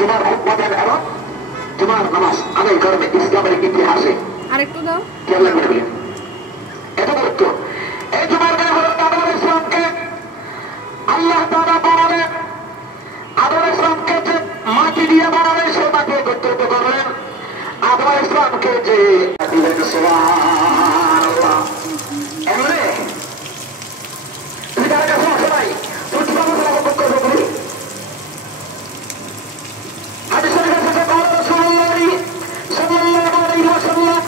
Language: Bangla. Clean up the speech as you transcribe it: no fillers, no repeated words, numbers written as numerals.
জুমার খুতবাদের এবং জুমার নামাজ আদায় করবে ইসলামের ইতিহাসে আরেকটু দাও কেমন লাগবে এত গুরুত্ব এই জুমার দিনে হলো আদম ইসলামকে আল্লাহ তাআলা বানালেন আদম ইসলামকে যে মাটি দিয়ে বানালেন সে মাটি একত্রিত করলেন আদম ইসলামকে যে দিলেন সুবহানাল্লাহ এমনে তুমি কার কাছে আসো নাই তুমি কিভাবে বক্তব্য করবে হাদিস শরীফে আছে قال رسول الله صلى الله عليه وسلم